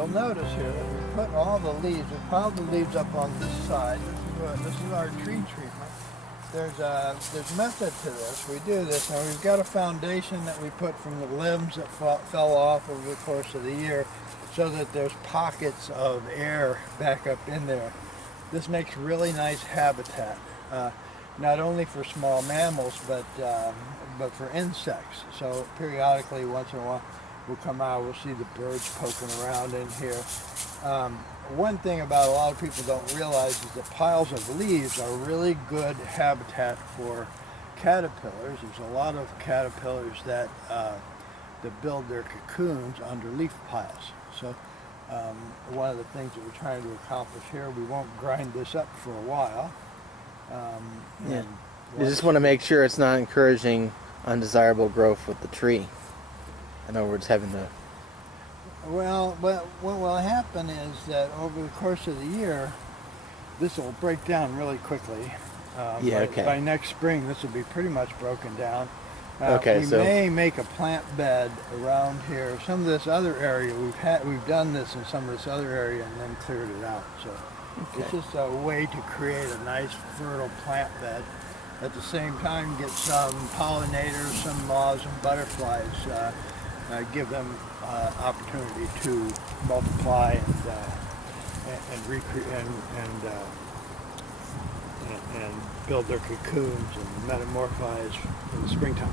you'll notice here that we put all the leaves, we piled the leaves up on this side. This is our tree treatment. There's method to this. We do this. Now we've got a foundation that we put from the limbs that fell off over the course of the year so that there's pockets of air back up in there. This makes really nice habitat, not only for small mammals, but for insects. So periodically, once in a while, we'll come out, we'll see the birds poking around in here. One thing about a lot of people don't realize is that piles of leaves are really good habitat for caterpillars. There's a lot of caterpillars that build their cocoons under leaf piles. So one of the things that we're trying to accomplish here, we won't grind this up for a while. Yeah. You just want to make sure it's not encouraging undesirable growth with the tree. In other words, having the... Well, what will happen is that over the course of the year, this will break down really quickly. By next spring, this will be pretty much broken down. We may make a plant bed around here. Some of this other area, we've done this in some of this other area and then cleared it out. So it's just a way to create a nice fertile plant bed. At the same time, get some pollinators, some moths and butterflies, give them opportunity to multiply and build their cocoons and metamorphose in the springtime.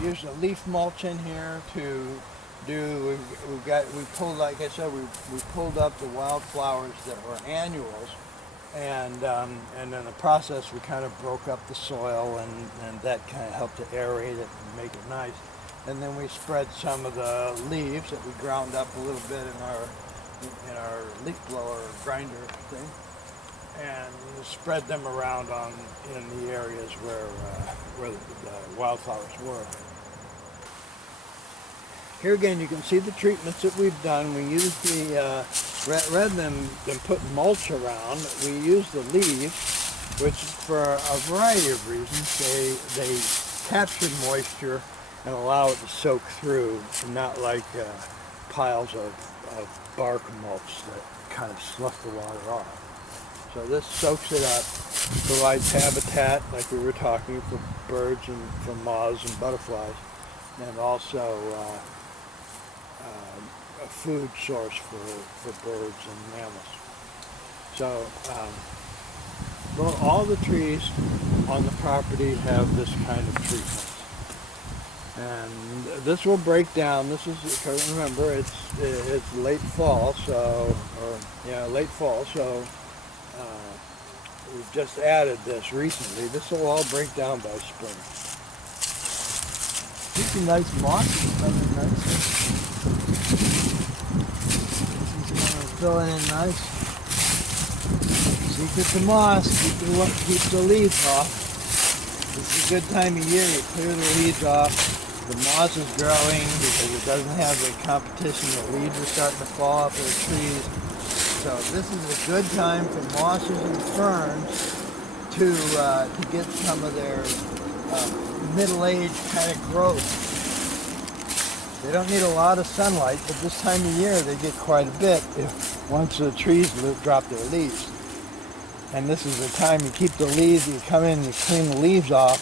We use the leaf mulch in here to do. We pulled, like I said, we pulled up the wildflowers that were annuals. And in the process, we kind of broke up the soil, and that kind of helped to aerate it and make it nice. And then we spread some of the leaves that we ground up a little bit in our leaf blower grinder thing, and spread them around in the areas where the wildflowers were. Here again, you can see the treatments that we've done. We use the, rather than put mulch around, we use the leaves, which for a variety of reasons, they capture moisture and allow it to soak through, not like piles of bark mulch that kind of slough the water off. So this soaks it up, provides habitat, like we were talking, for birds and for moths and butterflies, and also a food source for birds and mammals. So well, all the trees on the property have this kind of treatment. And this will break down. This is, remember, it's late fall, so we've just added this recently. This will all break down by spring. These are nice mosses coming nicely. Filling in nice. Secret to moss, keep the leaves off. This is a good time of year. You clear the leaves off. The moss is growing because it doesn't have the competition. The leaves are starting to fall off of the trees. So this is a good time for mosses and ferns to get some of their middle-aged kind of growth. They don't need a lot of sunlight, but this time of year they get quite a bit once the trees drop their leaves. And this is the time you keep the leaves, you come in and you clean the leaves off,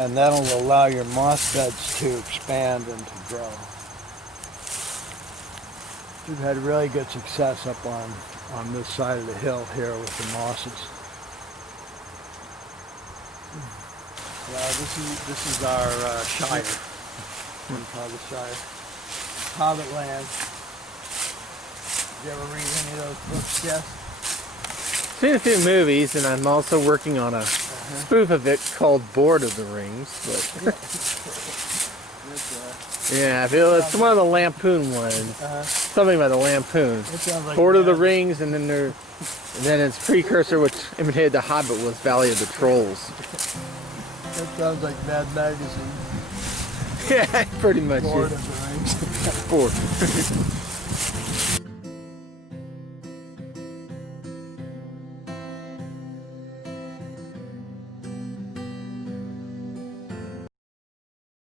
and that'll allow your moss beds to expand and to grow. We've had really good success up on this side of the hill here with the mosses. This is our shire. We call the shire. Hobbit land. Did you ever read any of those books, Jeff? Seen a few movies, and I'm also working on a spoof of it called Board of the Rings. But yeah, it's one of the Lampoon ones. Something about the Lampoon. Like Board of the Rings, and then its precursor, which imitated the Hobbit, was Valley of the Trolls. That sounds like Mad Magazine. Yeah, pretty much. Board of the Rings. Board.